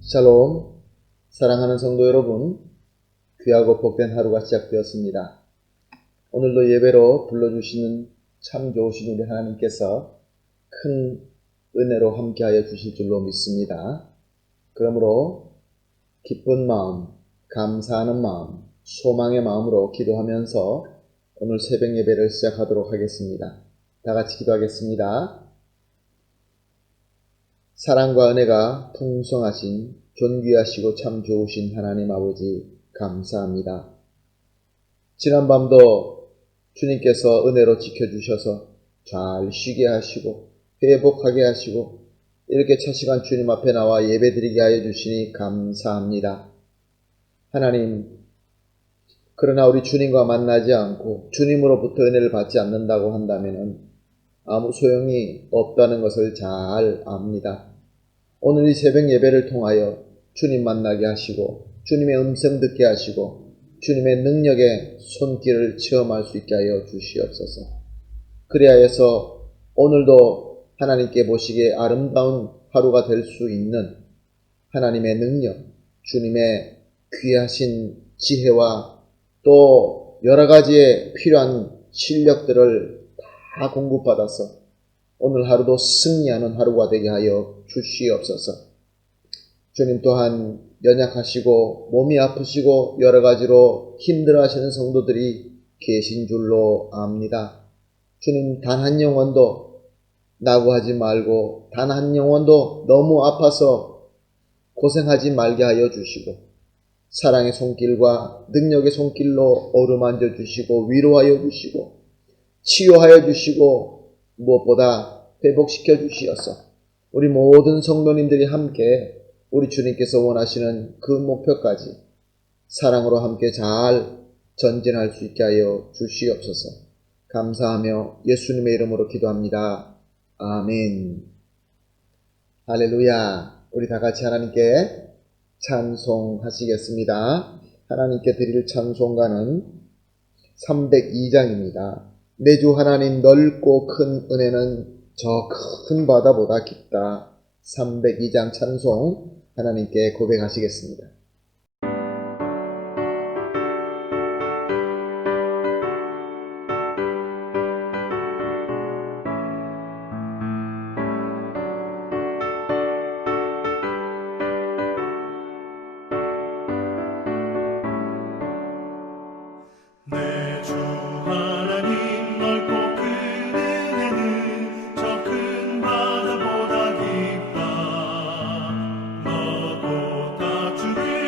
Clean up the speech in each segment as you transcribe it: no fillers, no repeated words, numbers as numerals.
샬롬, 사랑하는 성도 여러분, 귀하고 복된 하루가 시작되었습니다. 오늘도 예배로 불러주시는 참 좋으신 우리 하나님께서 큰 은혜로 함께하여 주실 줄로 믿습니다. 그러므로 기쁜 마음, 감사하는 마음, 소망의 마음으로 기도하면서 오늘 새벽 예배를 시작하도록 하겠습니다. 다 같이 기도하겠습니다. 사랑과 은혜가 풍성하신 존귀하시고 참 좋으신 하나님 아버지 감사합니다. 지난밤도 주님께서 은혜로 지켜주셔서 잘 쉬게 하시고 회복하게 하시고 이렇게 첫 시간 주님 앞에 나와 예배드리게 하여 주시니 감사합니다. 하나님, 그러나 우리 주님과 만나지 않고 주님으로부터 은혜를 받지 않는다고 한다면 아무 소용이 없다는 것을 잘 압니다. 오늘 이 새벽 예배를 통하여 주님 만나게 하시고 주님의 음성 듣게 하시고 주님의 능력의 손길을 체험할 수 있게 하여 주시옵소서. 그리하여서 오늘도 하나님께 보시기에 아름다운 하루가 될 수 있는 하나님의 능력, 주님의 귀하신 지혜와 또 여러 가지의 필요한 실력들을 다 공급받아서 오늘 하루도 승리하는 하루가 되게 하여 주시옵소서. 주님 또한 연약하시고 몸이 아프시고 여러 가지로 힘들어하시는 성도들이 계신 줄로 압니다. 주님, 단 한 영혼도 낙오하지 말고 단 한 영혼도 너무 아파서 고생하지 말게 하여 주시고 사랑의 손길과 능력의 손길로 어루만져 주시고 위로하여 주시고 치유하여 주시고 무엇보다 회복시켜 주시어서 우리 모든 성도님들이 함께 우리 주님께서 원하시는 그 목표까지 사랑으로 함께 잘 전진할 수 있게 하여 주시옵소서. 감사하며 예수님의 이름으로 기도합니다. 아멘. 할렐루야. 우리 다 같이 하나님께 찬송하시겠습니다. 하나님께 드릴 찬송가는 302장입니다. 내 주 하나님, 넓고 큰 은혜는 저 큰 바다보다 깊다. 302장 찬송 하나님께 고백하시겠습니다. 내 주 하나님, 넓고 큰 은혜는 저 큰 바다보다 깊다. 너보다 주를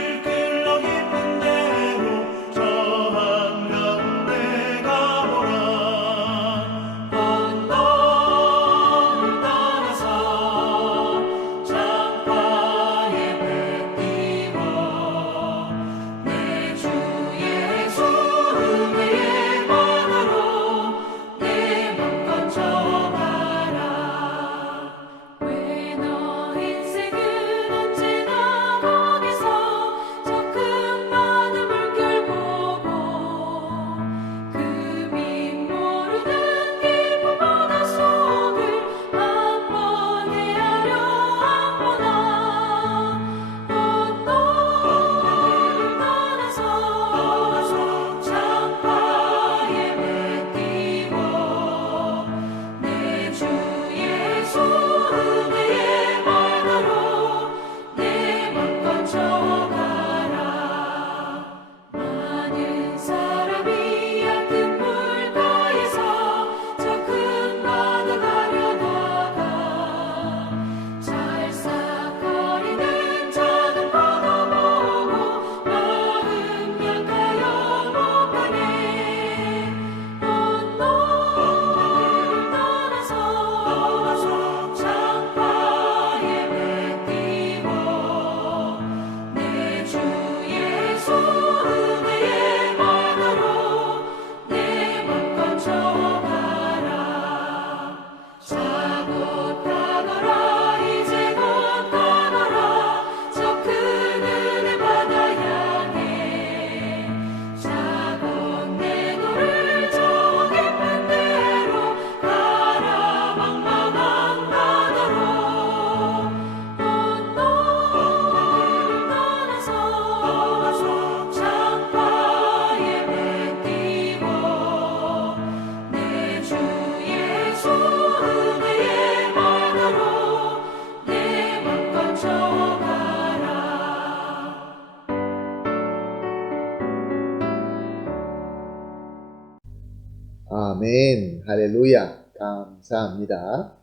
아멘. 할렐루야. 감사합니다.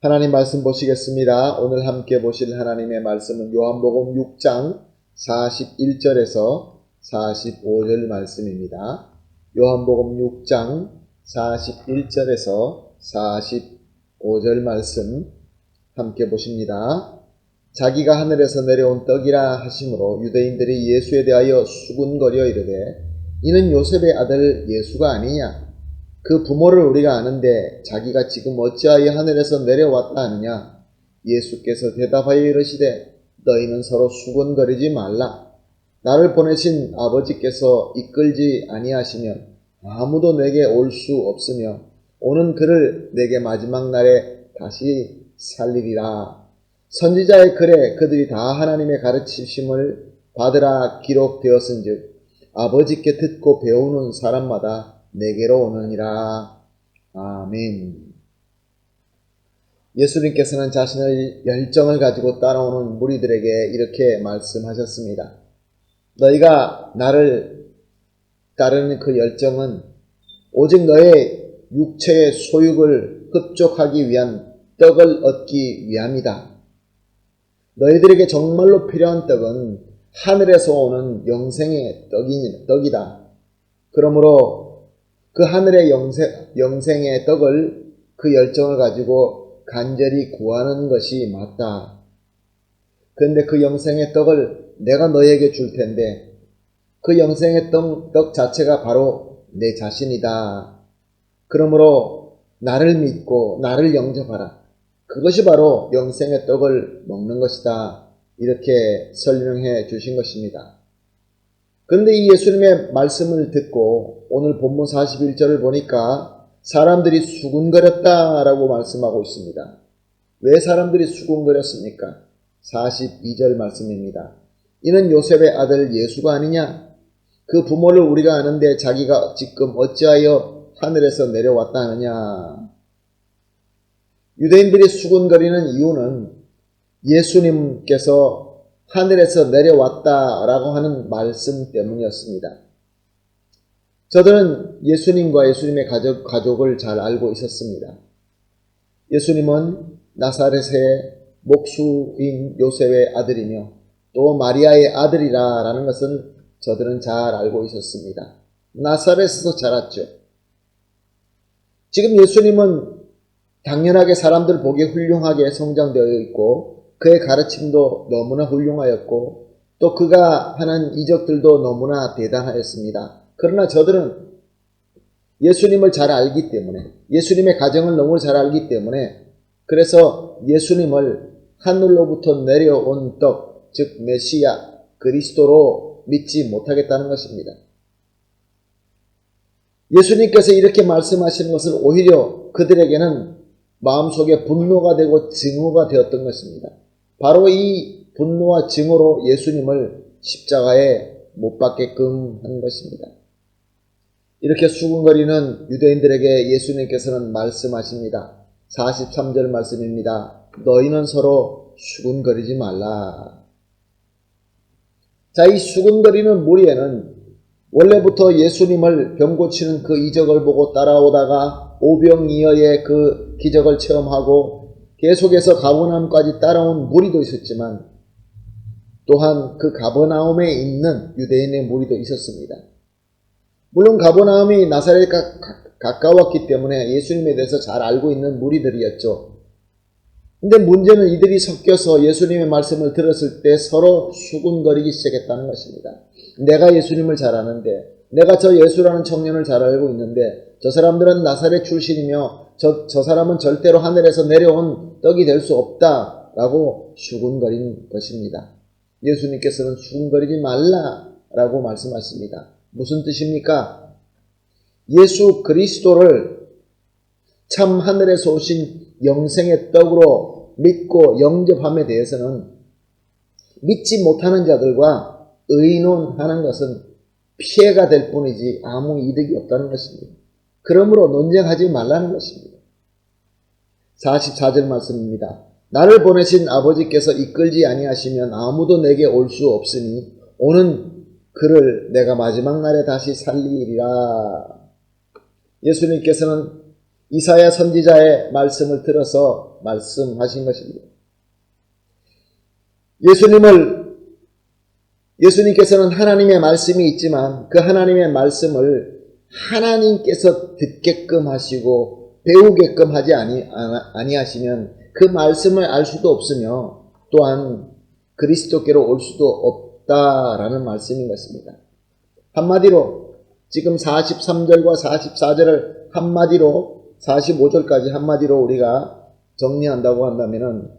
하나님 말씀 보시겠습니다. 오늘 함께 보실 하나님의 말씀은 요한복음 6장 41절에서 45절 말씀입니다. 요한복음 6장 41절에서 45절 말씀 함께 보십니다. 자기가 하늘에서 내려온 떡이라 하심으로 유대인들이 예수에 대하여 수군거려 이르되 이는 요셉의 아들 예수가 아니냐? 그 부모를 우리가 아는데 자기가 지금 어찌하여 하늘에서 내려왔다 하느냐? 예수께서 대답하여 이르시되 너희는 서로 수군거리지 말라. 나를 보내신 아버지께서 이끌지 아니하시면 아무도 내게 올 수 없으며 오는 그를 내게 마지막 날에 다시 살리리라. 선지자의 글에 그들이 다 하나님의 가르치심을 받으라 기록되었은즉 아버지께 듣고 배우는 사람마다 내게로 오느니라. 아멘. 예수님께서는 자신의 열정을 가지고 따라오는 무리들에게 이렇게 말씀하셨습니다. 너희가 나를 따르는 그 열정은 오직 너의 육체의 소욕을 흡족하기 위한 떡을 얻기 위함이다. 너희들에게 정말로 필요한 떡은 하늘에서 오는 영생의 떡이다. 그러므로 그 하늘의 영생의 떡을 그 열정을 가지고 간절히 구하는 것이 맞다. 그런데 그 영생의 떡을 내가 너에게 줄 텐데 그 영생의 떡 자체가 바로 내 자신이다. 그러므로 나를 믿고 나를 영접하라. 그것이 바로 영생의 떡을 먹는 것이다. 이렇게 설명해 주신 것입니다. 그런데 이 예수님의 말씀을 듣고 오늘 본문 41절을 보니까 사람들이 수군거렸다라고 말씀하고 있습니다. 왜 사람들이 수군거렸습니까? 42절 말씀입니다. 이는 요셉의 아들 예수가 아니냐? 그 부모를 우리가 아는데 자기가 지금 어찌하여 하늘에서 내려왔다 하느냐? 유대인들이 수군거리는 이유는 예수님께서 하늘에서 내려왔다라고 하는 말씀 때문이었습니다. 저들은 예수님과 예수님의 가족을 잘 알고 있었습니다. 예수님은 나사렛의 목수인 요셉의 아들이며 또 마리아의 아들이라는 것을 저들은 잘 알고 있었습니다. 나사렛에서 자랐죠. 지금 예수님은 당연하게 사람들 보기에 훌륭하게 성장되어 있고 그의 가르침도 너무나 훌륭하였고 또 그가 하는 이적들도 너무나 대단하였습니다. 그러나 저들은 예수님을 잘 알기 때문에 예수님의 가정을 너무 잘 알기 때문에 그래서 예수님을 하늘로부터 내려온 떡, 즉 메시아 그리스도로 믿지 못하겠다는 것입니다. 예수님께서 이렇게 말씀하시는 것은 오히려 그들에게는 마음속에 분노가 되고 증오가 되었던 것입니다. 바로 이 분노와 증오로 예수님을 십자가에 못 박게끔 한 것입니다. 이렇게 수군거리는 유대인들에게 예수님께서는 말씀하십니다. 43절 말씀입니다. 너희는 서로 수군거리지 말라. 자, 이 수군거리는 무리에는 원래부터 예수님을 병 고치는 그 이적을 보고 따라오다가 오병이어의 그 기적을 체험하고 계속해서 가버나움까지 따라온 무리도 있었지만 또한 그 가버나움에 있는 유대인의 무리도 있었습니다. 물론 가버나움이 나사렛과 가까웠기 때문에 예수님에 대해서 잘 알고 있는 무리들이었죠. 근데 문제는 이들이 섞여서 예수님의 말씀을 들었을 때 서로 수군거리기 시작했다는 것입니다. 내가 예수님을 잘 아는데 내가 저 예수라는 청년을 잘 알고 있는데 저 사람들은 나사렛 출신이며 저 사람은 절대로 하늘에서 내려온 떡이 될 수 없다라고 수군거린 것입니다. 예수님께서는 수군거리지 말라라고 말씀하십니다. 무슨 뜻입니까? 예수 그리스도를 참 하늘에서 오신 영생의 떡으로 믿고 영접함에 대해서는 믿지 못하는 자들과 의논하는 것은 피해가 될 뿐이지 아무 이득이 없다는 것입니다. 그러므로 논쟁하지 말라는 것입니다. 44절 말씀입니다. 나를 보내신 아버지께서 이끌지 아니하시면 아무도 내게 올 수 없으니 오는 그를 내가 마지막 날에 다시 살리리라. 예수님께서는 이사야 선지자의 말씀을 들어서 말씀하신 것입니다. 예수님께서는 하나님의 말씀이 있지만 그 하나님의 말씀을 하나님께서 듣게끔 하시고 배우게끔 하지 아니하시면 그 말씀을 알 수도 없으며 또한 그리스도께로 올 수도 없다라는 말씀인 것입니다. 한마디로 지금 43절과 44절을 한마디로 45절까지 한마디로 우리가 정리한다고 한다면은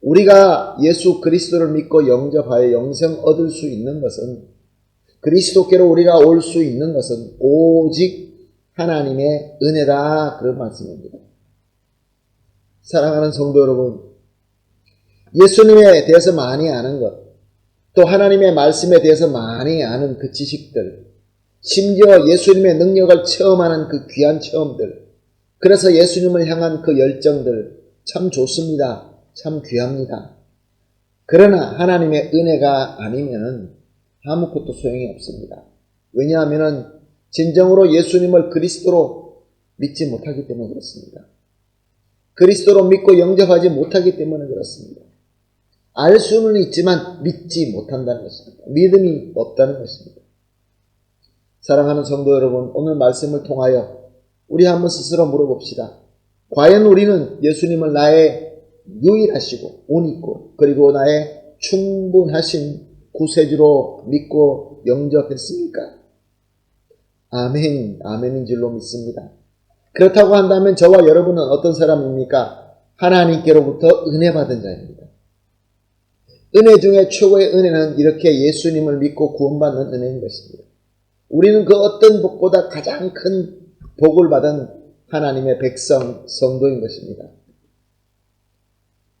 우리가 예수 그리스도를 믿고 영접하여 영생 얻을 수 있는 것은 그리스도께로 우리가 올 수 있는 것은 오직 하나님의 은혜다 그런 말씀입니다. 사랑하는 성도 여러분, 예수님에 대해서 많이 아는 것, 또 하나님의 말씀에 대해서 많이 아는 그 지식들, 심지어 예수님의 능력을 체험하는 그 귀한 체험들, 그래서 예수님을 향한 그 열정들 참 좋습니다. 참 귀합니다. 그러나 하나님의 은혜가 아니면 아무것도 소용이 없습니다. 왜냐하면 진정으로 예수님을 그리스도로 믿지 못하기 때문에 그렇습니다. 그리스도로 믿고 영접하지 못하기 때문에 그렇습니다. 알 수는 있지만 믿지 못한다는 것입니다. 믿음이 없다는 것입니다. 사랑하는 성도 여러분, 오늘 말씀을 통하여 우리 한번 스스로 물어봅시다. 과연 우리는 예수님을 나의 유일하시고 운이고 그리고 나의 충분하신 구세주로 믿고 영접했습니까? 아멘, 아멘인 줄로 믿습니다. 그렇다고 한다면 저와 여러분은 어떤 사람입니까? 하나님께로부터 은혜 받은 자입니다. 은혜 중에 최고의 은혜는 이렇게 예수님을 믿고 구원받는 은혜인 것입니다. 우리는 그 어떤 복보다 가장 큰 복을 받은 하나님의 백성, 성도인 것입니다.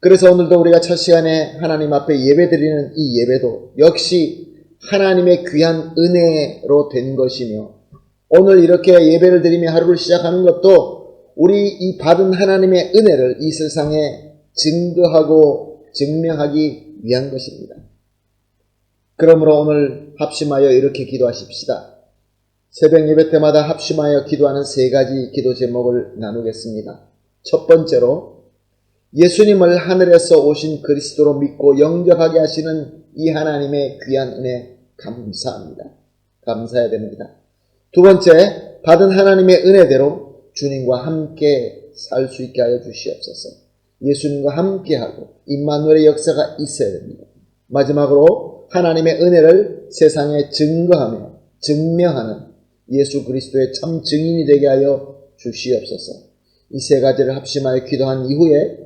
그래서 오늘도 우리가 첫 시간에 하나님 앞에 예배드리는 이 예배도 역시 하나님의 귀한 은혜로 된 것이며 오늘 이렇게 예배를 드리며 하루를 시작하는 것도 우리 이 받은 하나님의 은혜를 이 세상에 증거하고 증명하기 위한 것입니다. 그러므로 오늘 합심하여 이렇게 기도하십시다. 새벽 예배 때마다 합심하여 기도하는 세 가지 기도 제목을 나누겠습니다. 첫 번째로 예수님을 하늘에서 오신 그리스도로 믿고 영접하게 하시는 이 하나님의 귀한 은혜 감사합니다. 감사해야 됩니다. 두 번째, 받은 하나님의 은혜대로 주님과 함께 살 수 있게 하여 주시옵소서. 예수님과 함께하고 임마누엘의 역사가 있어야 됩니다. 마지막으로 하나님의 은혜를 세상에 증거하며 증명하는 예수 그리스도의 참 증인이 되게 하여 주시옵소서. 이 세 가지를 합심하여 기도한 이후에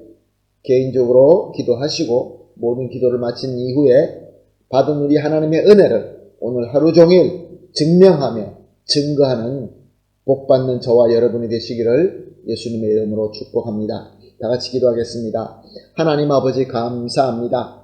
개인적으로 기도하시고 모든 기도를 마친 이후에 받은 우리 하나님의 은혜를 오늘 하루 종일 증명하며 증거하는 복받는 저와 여러분이 되시기를 예수님의 이름으로 축복합니다. 다 같이 기도하겠습니다. 하나님 아버지 감사합니다.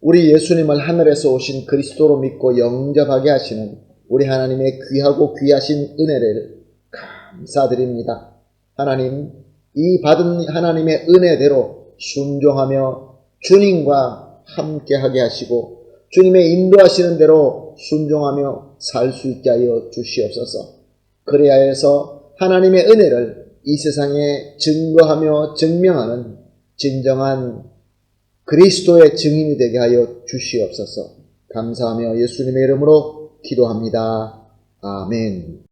우리 예수님을 하늘에서 오신 그리스도로 믿고 영접하게 하시는 우리 하나님의 귀하고 귀하신 은혜를 감사드립니다. 하나님, 이 받은 하나님의 은혜대로 순종하며 주님과 함께하게 하시고 주님의 인도하시는 대로 순종하며 살 수 있게 하여 주시옵소서. 그래야 해서 하나님의 은혜를 이 세상에 증거하며 증명하는 진정한 그리스도의 증인이 되게 하여 주시옵소서. 감사하며 예수님의 이름으로 기도합니다. 아멘.